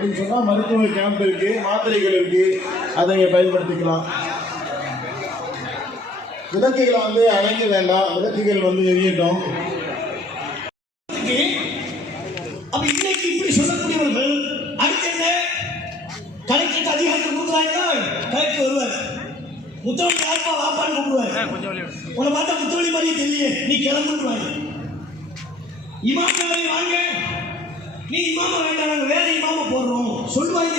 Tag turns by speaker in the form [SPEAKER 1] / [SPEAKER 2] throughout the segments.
[SPEAKER 1] அப்படின்னு சொன்னால் மருத்துவ கேம்ப் இருக்கு மாத்திரைகள் இருக்கு. அதை பயன்படுத்திக்கலாம். விளக்குகளை வந்து அணைக்க வேண்டாம். விளக்குகள் வந்து எரியட்டும்.
[SPEAKER 2] அப்ப இன்னைக்கு இப்படி சொல்லக்கூடியவர்கள் அடுத்து என்ன? கலெக்டருக்கு அதிகாரத்தை கொடுக்குறாங்கன்னா கலெக்டர் வருவார். முத்தவழி யாருப்பா வாப்பான்னு கூப்பிடுவார். உன்னை பார்த்தா முத்தவழி மாதிரியே தெரியல நீ கிளம்புவாங்க இமாம் வாங்க. நீ இமாம வேண்டாம் நாங்கள் வேற இமாம போடுறோம். சொல்லுவாங்க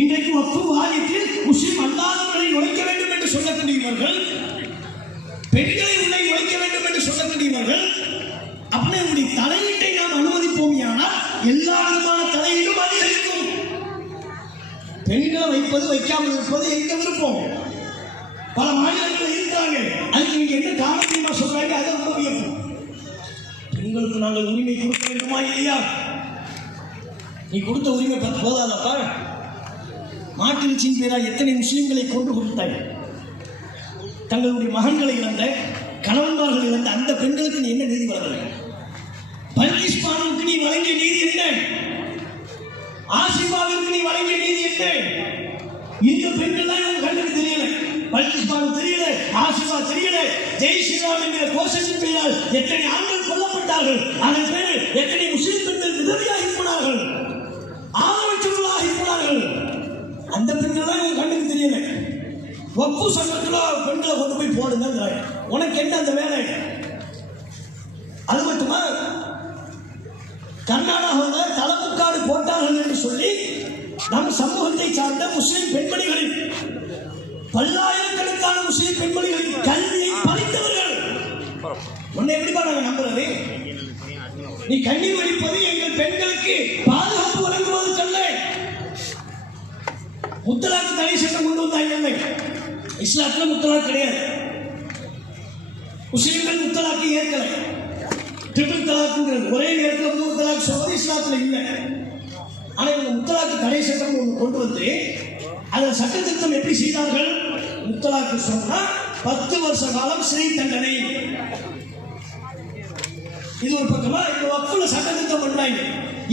[SPEAKER 2] இன்றைக்கு வஃபு வாரியத்தில் முஸ்லிம் அல்லாதவர்களை நுழைக்க வேண்டும் என்று சொல்லக்கூடியவர்கள் பெண்களை உள்ளே நுழைக்க வேண்டும் என்று சொல்லக்கூடியவர்கள் அப்படி உங்களுடைய தலையீட்டை நாம் அனுமதிப்போம் ஆனால் எல்லா விதமான தலையீடும் அதிகரிக்கும். பெண்களை வைப்பது வைக்காமல் இருப்பது எங்க விருப்பம்? பல மாநிலங்கள் இருக்கிறாங்க பெண்களுக்கு நாங்கள் உரிமை கொடுக்க வேண்டுமா இல்லையா நீ கொடுத்த உரிமை பத்து போதாதப்பா மாட்டிருச்சின் பேரால் எத்தனை முஸ்லீம்களை கொண்டு கொடுத்தாய்? தங்களுடைய மகன்களை இழந்த கணவன்மார்கள் இழந்த அந்த பெண்களுக்கு நீ என்ன நீதி வழங்கல பல்கிஸ் பானுவுக்கு நீ வழங்கிய நீதி என்ன? ஆசிபாவிற்கு நீ வழங்கிய நீதி என்ன? இந்த பெண்கள் தான் உங்க கண்ணுக்கு தெரியல. பல்கிஸ் பானு தெரியல ஆசிபா தெரியல. ஜெய் ஸ்ரீராம் என்கிற கோஷத்தின் பெயரால் எத்தனை ஆண்கள் கொல்லப்பட்டார்கள் அதன் பேரில் எத்தனை முஸ்லிம் பெண்கள் விதவியாகி போனார்கள் ஆதரவற்றவர்களாகி போனார்கள். அந்த பெண்கள் தான் எங்க கண்ணுக்கு தெரியல. வப்பு சங்கத்துல பெண்களை கொண்டு போய் போடுங்க உனக்கு என்ன அந்த வேலை? அது மட்டுமா? கர்நாடகாவில் தலைமுக்காடு போட்டார்கள் என்று சொல்லி நம் சமூகத்தை சார்ந்த முஸ்லிம் பெண்மணிகளின் பல்லாயிரக்கணக்கான முஸ்லிம் பெண்மணிகளின் கல்வியை பறித்தவர்கள். உன்னை எப்படிப்பா நாங்கள் நம்புறது? நீ கண்ணீர் வடிப்பது எங்கள் பெண்களுக்கு பாதுகாப்பு வழங்குவது சொல்ல. முத்தலாக்கு தடை சட்டம் கொண்டு வந்தாங்க இல்லை இஸ்லாத்துல முத்தலாக் கிடையாது. முஸ்லீம்கள் முத்தலாக்கு ஏற்கலை. ட்ரிபிள் தலாக்குங்கிறது. ஒரே நேரத்தில் மூணு தலாக் சொல்வது இஸ்லாத்துல இல்லை. ஆனால் இந்த முத்தலாக்கு தடை சட்டம் ஒன்று கொண்டு வந்து அதில் சட்டத்திருத்தம் எப்படி செய்தார்கள்? முத்தலாக்கு சொன்னால் பத்து வருஷ காலம் சிறை தண்டனை இது ஒரு பக்கமா இந்த வக்குல சட்டத்திருத்தம் பண்ணாங்க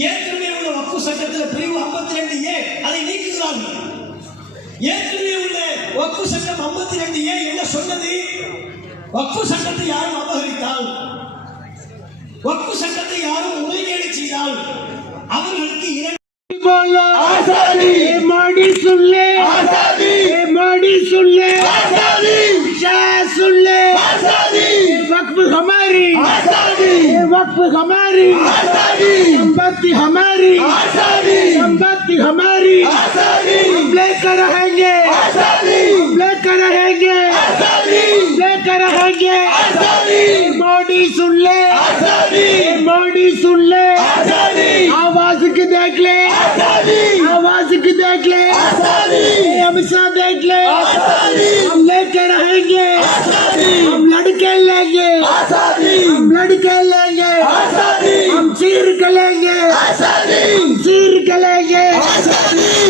[SPEAKER 2] ஏற்கனவே உள்ள வக்கு சட்டத்தில் பிரிவு ஐம்பத்தி ரெண்டு ஏ அதை நீக்குகிறார்கள். ஏற்கனவே உள்ள வக்கு சட்டம் ஐம்பத்தி ரெண்டு ஏ என்ன சொன்னது? வக்கு சட்டத்தை யாரும் அபகரித்தால்? வக்கு சட்டத்தை யாரும் முறைகேடு செய்தால் அவர்களுக்கு இரண்டு
[SPEAKER 1] ஆசாதி!
[SPEAKER 3] மாடி சொல்லு!
[SPEAKER 1] ஆசாதி!
[SPEAKER 3] மாடி சொல்லு!
[SPEAKER 1] ஆசாதி!
[SPEAKER 3] சொல்லு!
[SPEAKER 1] ஆசாதி!
[SPEAKER 3] वक्फ हमारी संपत्ति हमारी संपत्ति हमारी लेकर रहेंगे लेकर रहेंगे लेकर रहेंगे मोदी सुन ले मोदी सुन ले आवाज़ की देख ले आवाज़ की देख ले हमेशा देख ले हम लेकर रहेंगे हम लड़के लेंगे
[SPEAKER 1] निकलेंगे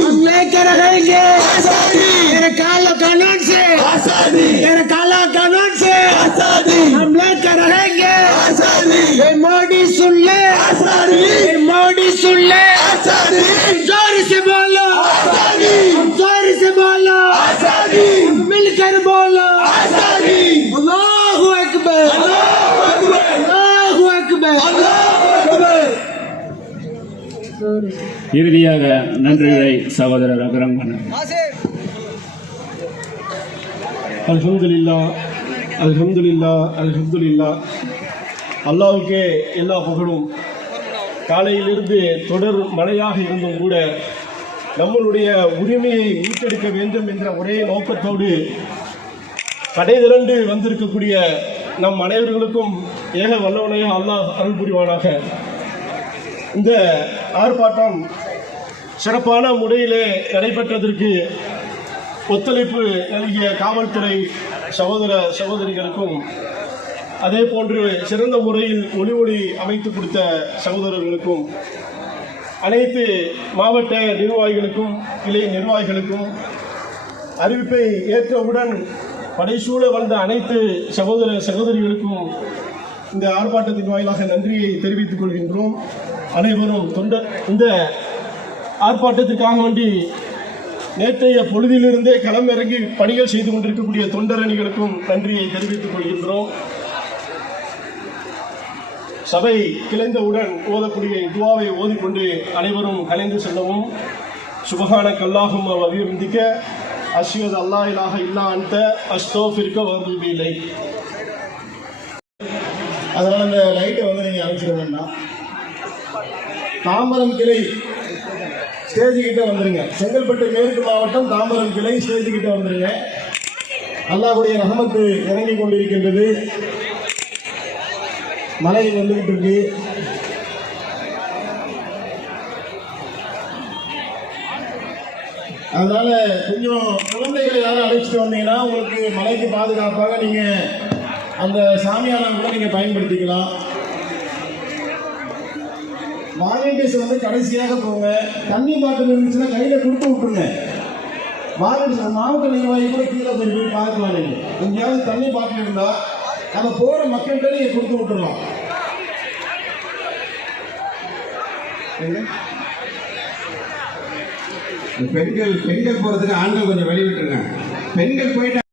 [SPEAKER 3] हम लेकर रहेंगे। तेरे काला कानून से। तेरे काला कानून से। हम लेकर रहेंगे। मोदी सुन ले। मोदी सुन ले।
[SPEAKER 4] இறுதியாக நன்றிகளை சகோதரர் அகரங்கண்ணன்
[SPEAKER 1] அல்ஹம்துலில்லா அல்ஹம்துலில்லா அல்ஹம்துலில்லா அல்லாவுக்கே எல்லா புகழும். காலையிலிருந்து தொடர் மழையாக இருந்தும் கூட நம்மளுடைய உரிமையை மீட்டெடுக்க வேண்டும் என்ற ஒரே நோக்கத்தோடு கடை திரண்டு வந்திருக்கக்கூடிய நம் அனைவர்களுக்கும் ஏக வல்லவனையாக அல்லாஹ் அருள் புரிவானாக. இந்த ஆர்ப்பாட்டம் சிறப்பான முறையிலே நடைபெற்றதற்கு ஒத்துழைப்பு நல்கிய காவல்துறை சகோதர சகோதரிகளுக்கும் அதே போன்று சிறந்த முறையில் ஒளி ஒளி அமைத்து கொடுத்த சகோதரர்களுக்கும் அனைத்து மாவட்ட நிர்வாகிகளுக்கும் கிளை நிர்வாகிகளுக்கும் அறிவிப்பை ஏற்றவுடன் படைசூழ வந்த அனைத்து சகோதர சகோதரிகளுக்கும் இந்த ஆர்ப்பாட்டத்தின் வாயிலாக நன்றியை தெரிவித்துக் கொள்கின்றோம். அனைவரும் தொண்ட இந்த
[SPEAKER 5] ஆர்ப்பாட்டத்திற்காக வேண்டி நேற்றைய பொழுதிலிருந்தே களமிறங்கி பணிகள் செய்து கொண்டிருக்கக்கூடிய தொண்டரணிகளுக்கும் நன்றியை தெரிவித்துக் கொள்கின்றோம். சபை கிளைந்தவுடன் ஓதக்கூடிய துவாவை ஓதிக்கொண்டு அனைவரும் கலைந்து செல்லவும். சுபகான கல்லாகும் அபிவந்திக்க அஸ்வத் அல்லா இலாக இல்லா அந்த அஸ்தோஃபிற்க வந்து அதனால் அந்த லைட்டை வந்து நீங்கள் அணைச்சிட வேண்டாம் தாம்பரம் கிளை ஸ்டேஜு கிட்ட வந்துருங்க. செங்கல்பட்டு மேற்கு மாவட்டம் தாம்பரம் கிளை ஸ்டேஜு கிட்ட வந்துருங்க. அல்லாஹுடைய ரஹமத்து இறங்கி கொண்டிருக்கின்றது. மழை வந்துகிட்டு இருக்கு. அதனால கொஞ்சம் குழந்தைகளை யாரும் அழைச்சிட்டு வந்தீங்கன்னா உங்களுக்கு மலைக்கு பாதுகாப்பாக நீங்க அந்த சாமியானம் கூட நீங்க பயன்படுத்திக்கலாம். வாலண்டியர்ஸ் வந்து கடைசியாக போங்க. தண்ணி பாட்டில் இருந்துச்சுன்னா கையில கொடுத்து விட்டுருங்க. வாலண்டியர்ஸ் மாவட்ட நிர்வாகி கூட கீழே போய் போய் பார்க்கலாம் நீங்க எங்கேயாவது தண்ணி பாட்டில் இருந்தா நம்ம போற மக்கள்கிட்ட நீங்க கொடுத்து விட்டுறலாம்.
[SPEAKER 6] பெண்கள் பெண்கள் போறதுக்கு ஆண்கள் கொஞ்சம் வெளிய விட்டுருங்க. பெண்கள் போயிட்டு